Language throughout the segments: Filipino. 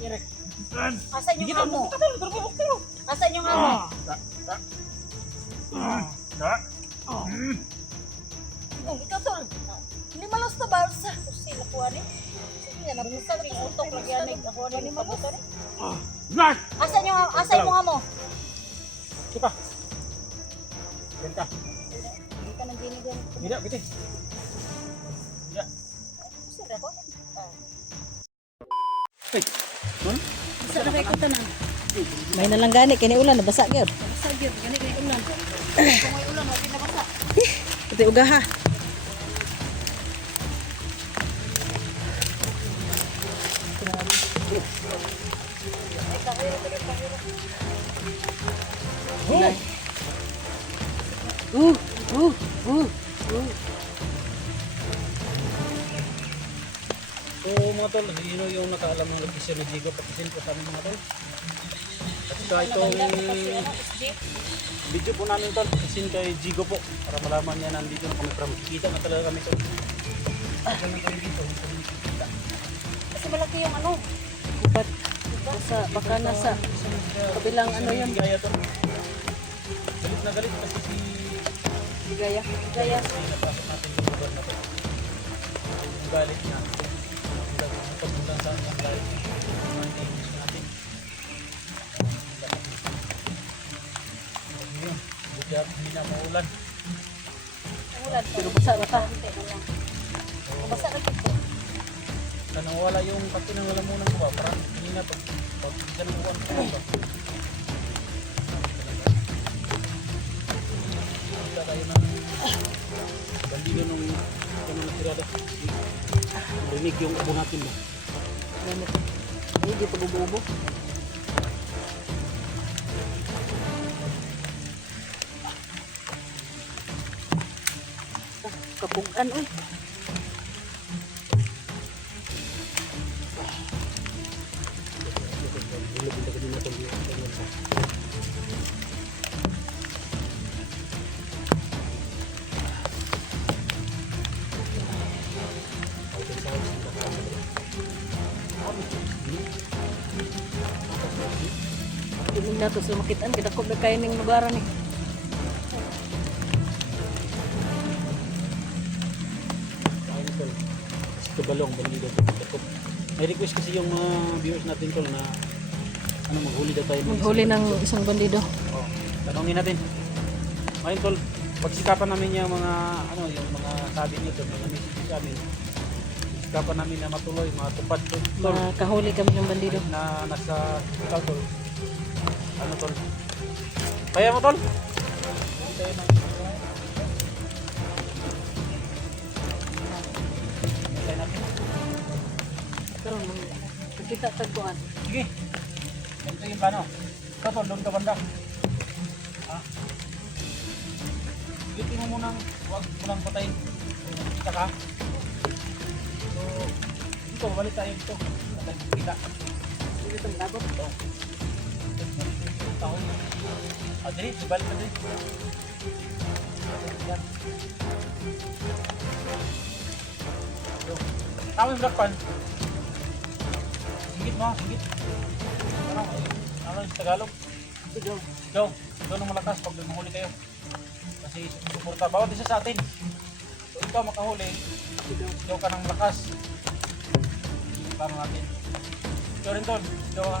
Asan yung amo? Asan yung amo? Oh, ikaw tol. Hindi malas na ba sa sila ko ani? Sige na musa ring utok lagi ani ako ani mabuto ni. Asan yung amo? Sipa. Benta. Hindi ka nang ginigan. Tidak, biti. Tidak. Sira ko. Hey. Isa na kay kuta na. May nalang gani kini ulan nabasa gyud. Basa gyud gani kay ulan. Kung may ulan wala na basa. Ito ugaha. Uh, uh, uh, uh. So mga tol, yun yung nakaalam ng location ni Jigo, patisin po sa amin mga tol. At saka itong video po namin tol, patisin kay Jigo po, para malaman niya nandito na kami, para makikita na talaga kami tol. Ganun kami dito, makikita. Kasi malaki yung ano. Ibat. Baka nasa kabilang ano yun. Gaya tol. Galit na galit kasi si Gaya. Gaya. napasok natin yung lugar na to. Yung galit niya. Pagbulan sa ang galit niya. Yung English natin. Yun. Buti ako hindi na maulan. Ulan. Pero basa na ta. Basa na dito. Sana wala yung pati ng lalamunan ko ba? Parang hindi na pag isa ng uwan ko ba? Kita tayo ng bandido nung kami natirada. Marinig yung ubo natin ba? Ganit. Ay, di pag-ubo-ubo. Kapugan, uy. Hindi na ito sumakitan. Kita ko kayo ng lugaran eh. Kasi balong bandido. May request kasi yung mga viewers natin tol na ano maghuli daw tayo. Maghuli ng isang bandido. Oh, tanongin natin. Ngayon tol, pagsikapan namin yung mga ano yung mga sabi niyo tol, mga message sa amin. Pagsikapan namin na matuloy, matupad tol. Makahuli kami ng bandido. Kahit na nasa hospital tol. Ano tol? Kaya mo tol? Hintayin natin. Hintayin natin. Pero nakita tagpuan. Sige. Ganito yung plano. Ikaw tol, doon ka banda. Ha? Sige, mo munang, huwag mo lang patayin. Kita ka. So, dito, balik tayo dito. Kita. Dito itong labot. Tahun. Ah, jadi balik tadi. Kami berapa? Singgit mo, singgit. Ano yung Tagalog? Daw, nang malakas pag mahuli kayo. Kasi suporta, bawat isa sa atin. So ikaw makahuli, daw ka ng malakas. Paano natin? Ikaw rin tol, daw ka.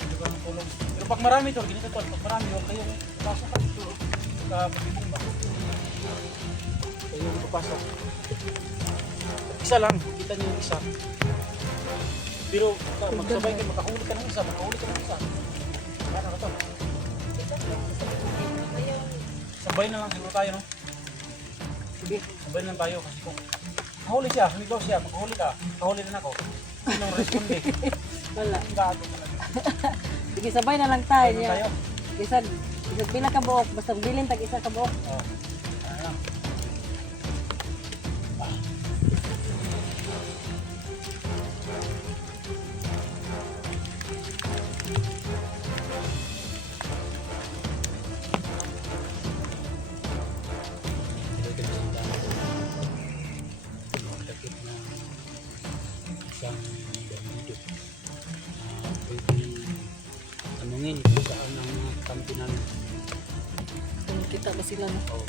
Daw ka ng tulong. Pero pag marami tol, ganito tol, pag marami, huwag kayong pasok ka dito. Sa pagibong ba? Kayong papasok. Isa lang, kita niyo yung isa. Pero magsabay kayo, makahuli ka ng isa, makahuli ka ng isa. Ano ka to? Sabay na lang siguro tayo, no? Sige. Sabay na lang tayo kasi kung mahuli siya, humigaw siya, makahuli ka, makahuli rin ako. Sinong responde? Wala. Ang gago ka lang. Sige, sabay na lang tayo. Sabay na tayo. Isag pila ka buok. Basta bilin tag isa ka buok. Oh. Ano lang. Isang bandido. Pwede tanungin kung saan ang mga kampi namin. Kung kita ba sila no? Oh.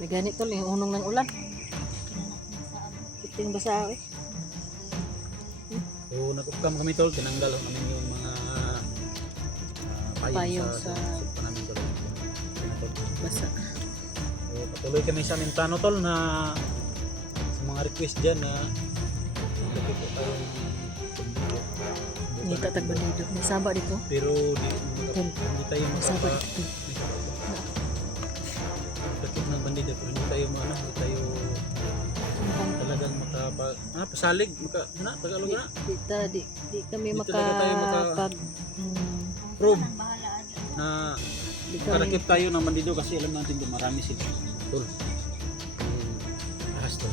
May ganit tol, yung unong ng ulan. Ito yung basa eh. So nag-upcam kami tol, tinanggal namin yung mga Payong payong sa- sa supa namin tol. Yun, tol. Basa. So patuloy kami sa aming plano tol na sa mga request dyan na lagi po tayong bandido. Hindi tatag bandido. May saba dito. Pero Tol, hindi tayo may saba makapa dito. takip ng bandido pero hindi tayo hindi tayo talagang pasalig Tagalog na Di kami Di talaga tayo makapag... prove na Di kami... marakip tayo ng bandido kasi alam natin doon marami sila tol. Ahas tol.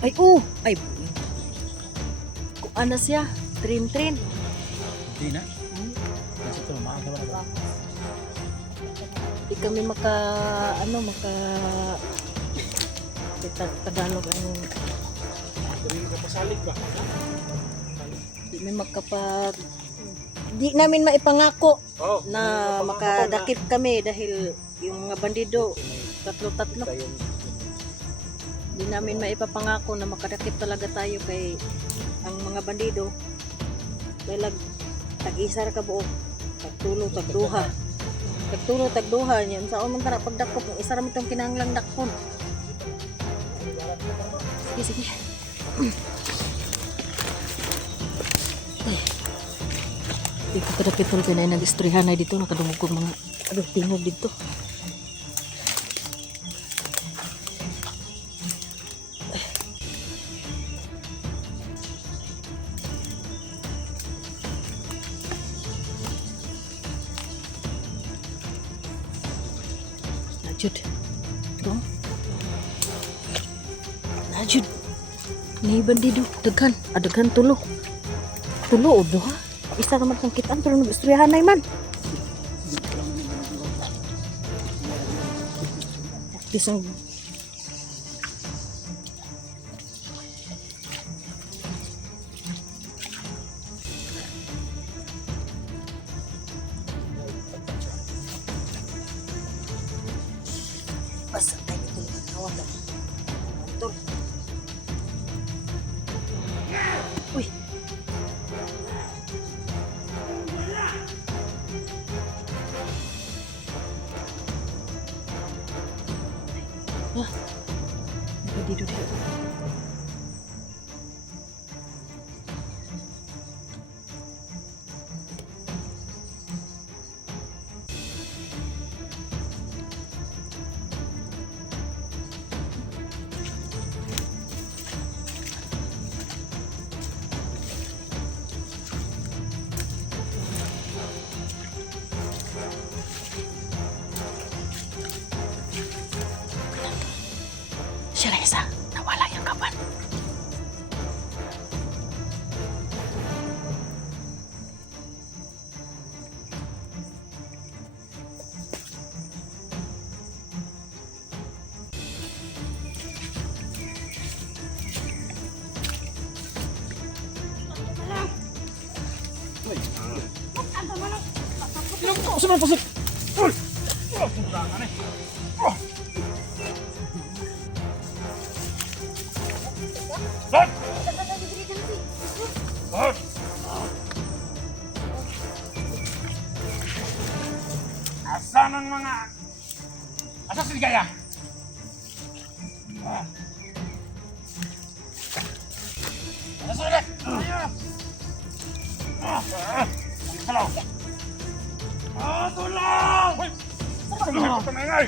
Ay, oh! Ay, kung ano siya? Trin-trin. Hindi na kasi tol maaga ba Di kami Tagalog ang... hindi ka pasalig ba Di kami makapag... Di namin maipangako oh na makadakip kami dahil yung mga bandido, tatlo-tatlo. Di namin maipapangako na makadakip talaga tayo kay ang mga bandido. Dahil tag-isa ra ka buok, tagtulo, tagduha. Tagtulo, tagduha niya. Sa umang tara pagdakop, isa ra mitong kinahanglang dakpon. Sige, sige. Di ko kadakit tol kaya nag-istoryahan na dito. Nakadungog kong mga tingog dito. Najud. Ito. Najud. Ni bandido. Daghan. Daghan tulo. Tulo o duha. Isa naman kong kitaan pero nag-istoryahan na man. Isang basta tayo ito nawag na. Tol. Uy. Ah. Bandido dia. Si Reza, nawala yung kaban. Pasok! Pasok! Asan ang mga... Asa si Ligaya? Asa si Ligaya? Hello? Tulong! Tulong! Tumingay!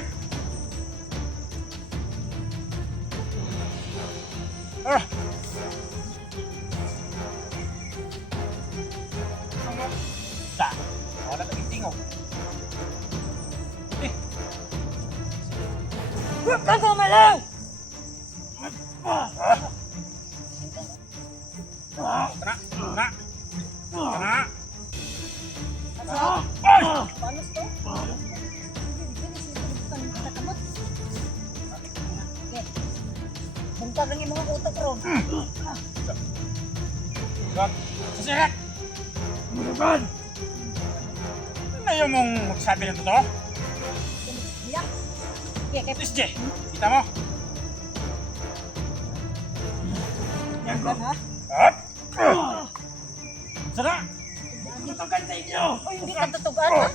Wala ka tingog. Huwag kang gumalaw! Kena. Kena. Kena. Panos to? Buntag lang yung mga utak ron. Got. Sasirat. Bukan. Ayaw mong magsabi ng totoo? Biyak. Okay, kay Please, Jay. Kita mo. Pagkan ha? At. Sana. Tutukan sa inyo. Oh, hindi ka tutugan ha?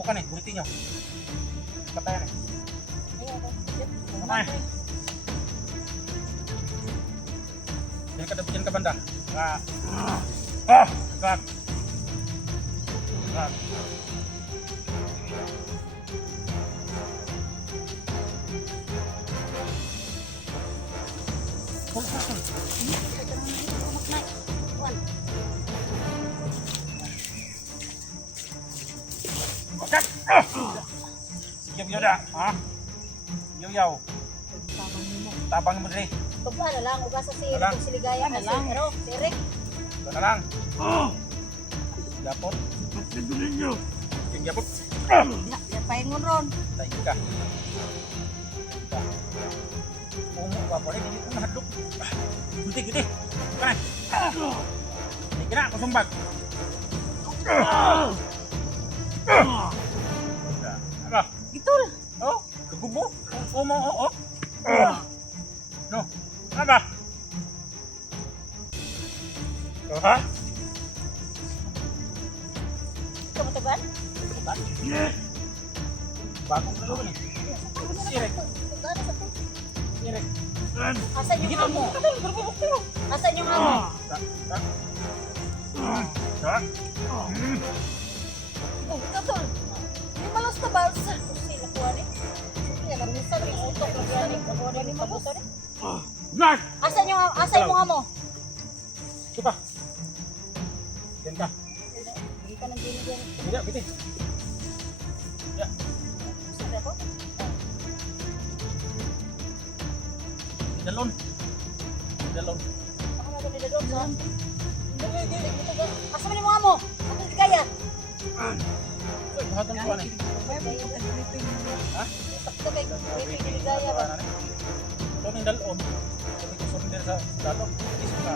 Bukan eh, bulitin nyo. Patayan eh. Ay, Yan ka banda. Got. Got. Got. Yaw-yaw na, ha? Yaw-yaw. Tabang mo dali. Tugma na lang, uga sa si Wala. Eric Siligaya Wala kasi lang. pero si Eric, Ito na lang. Yapot. Yapot. Paingon ron. Tayo ka. Umu ka po rin, hindi ko mahadlok. Guti. Bukan na. Hindi ka na, kusumbag. Ano? Gitul. Oh, kagubo. Umu, oo. No, ano ba? Oh, ha? tumutugan? Bukan? Bagong kalungan eh. Sirek. Tugan sa to. Sirek. Asan yung amo? Asan yung amo? Oh, katol. Hindi malos na balsa. Kasi nakuha ni. Yan, narumisan rin utok lang yan. Nakuha ni kabuto ni. Asan yung amo? Siapa? Diyan ka. Hindi ka nang binigyan. Tidak, gitu. Ya, Sabi ako? dalon. Dalon. Ako na ganito doon sa... Hindi mo tugan. Asan man yung amo? Ako hindi kaya. Uy, bahaton ko ani. Ha? Sakto kay Eric Siligaya ba? Ito ni dalon. Sabi ko sa din sa dalon. Isip ka.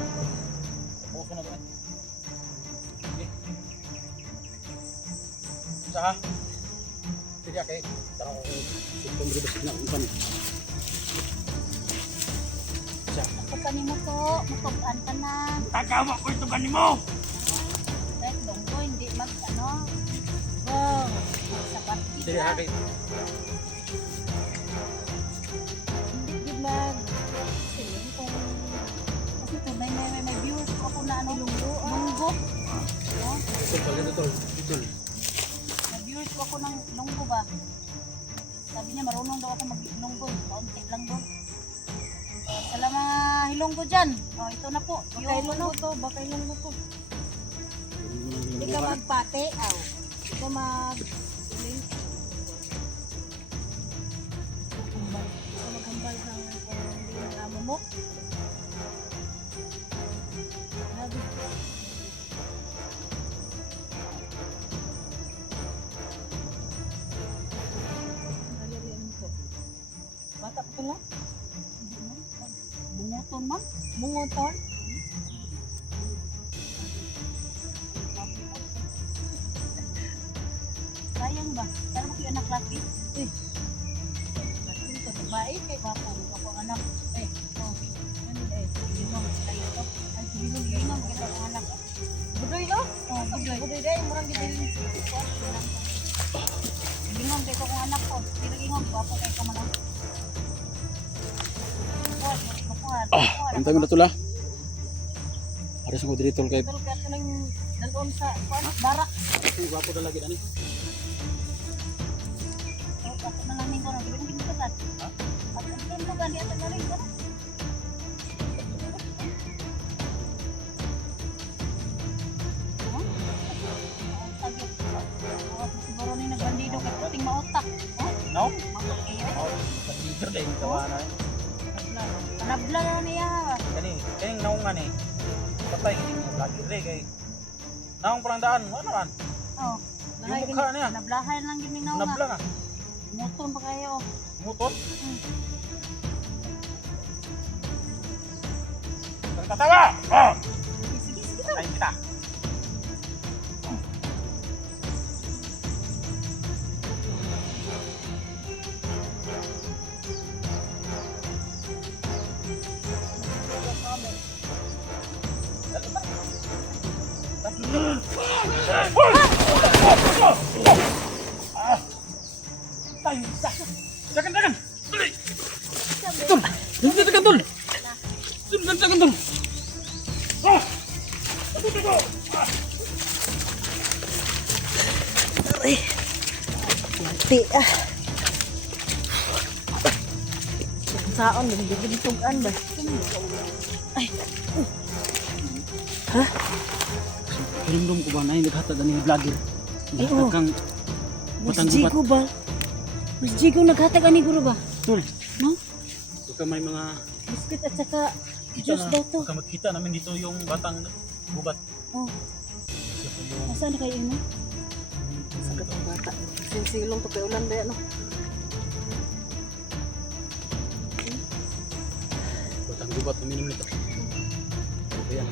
Puso na to eh. Sige. Isa ha? Sige, kay. Tanong ko kung pumribas na umpan. Isa. Ako kanimo to. Matugan ka na. Tagawa ko ito mo! Kahit donggo, hindi mag ano. Oh, sa party Sige ha, kay. Hindi di mag siling kung kasi tunay may viewers ko ako na ano lunggo. No? Betul. May viewers ko ako ng lunggo ba? Sabi niya marunong daw ako mag-lunggo. Kaunti lang doon. Sa mga hilonggo dyan. Oh, ito na po. Bakay lunggo to. Hindi ka magpate. Hindi ka mag-siling. Maghambal sa hindi ng amo mo. Grabe. Bata ko lang. Bunguton man. Bunguton. Sayang ba? Sana mo kayo anak laki? Laki ito, babae kay bako. Ako ang anak. Oh. Ano eh? Limang kayo to. Ay, limang kita ang anak. Budoy no? Oh, budoy. Budoy dahil murang gibilin. Limang kayo kong anak ko. Limang bako kayo ka man. Antay mo na tula. Aras mo diri tol kay Betul ka nang dalon sa barak. Guwapo na lagi ani. Oh, ako na lang ning kono, di ba nang ginutugan? Ha? Ako na ginutugan di ato na rin kono. Siguro ni nagbandido kay puting maotak. No? Makakaya Oh, kasi dahil gawa na. Panabla na niya. Kaning naungan eh. Patay hindi mo lagi re kay. Naong parang daan, ano naman? Oh. Yung mukha niya. Nablahan lang gini na. Nabla na. Muton pa kayo. Mutot. Tatawa! Oh! Sige. Patay kita. Dagan! Dali! Tol! Hindi dagan, Tol! Dagan, Tol! Aray. Mati ah. Saon din gigitugan ba? Ay. Ha? Kiramdam ko ba na hindi naghatag ani vlogger. Ay, oo. Kang Mas batang gubat. Jigo ba? Mas Jigo naghatag ani guro ba? Tol. No? Baka may mga Biskuit at saka juice daw to. Baka makita namin dito yung batang gubat. Oh, Siya po yung nasaan na kayo mo? Sakit ang bata. Sinsilong to kay ulan ba yan, no? batang gubat uminom nito. Ano ba yan?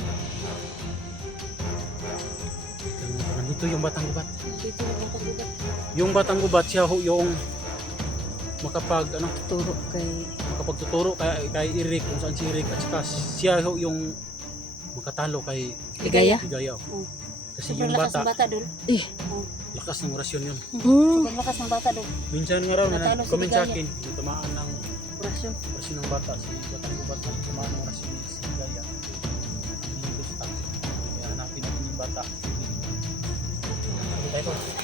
Parang dito yung batang gubat. Dito na lang kagugat. Yung batang gubat siya ho yung Turo kay... makapagtuturo kay Eric kung saan si Eric at saka siya ho yung makatalo kay Ligaya? Ligaya. Oh. Kasi Sobrang yung lakas ng bata, bata dul. lakas ng orasyon yun. Sobrang lakas ng bata dul. Minsan nga raw na Natalo si comment sa Ligaya. akin, yung tamaan ng Orasyon. orasyon ng bata, si batang gubat na tamaan ng orasyon ni si Ligaya. Hindi gusto. Kaya hanapin natin yung bata. Sabi tayo ko.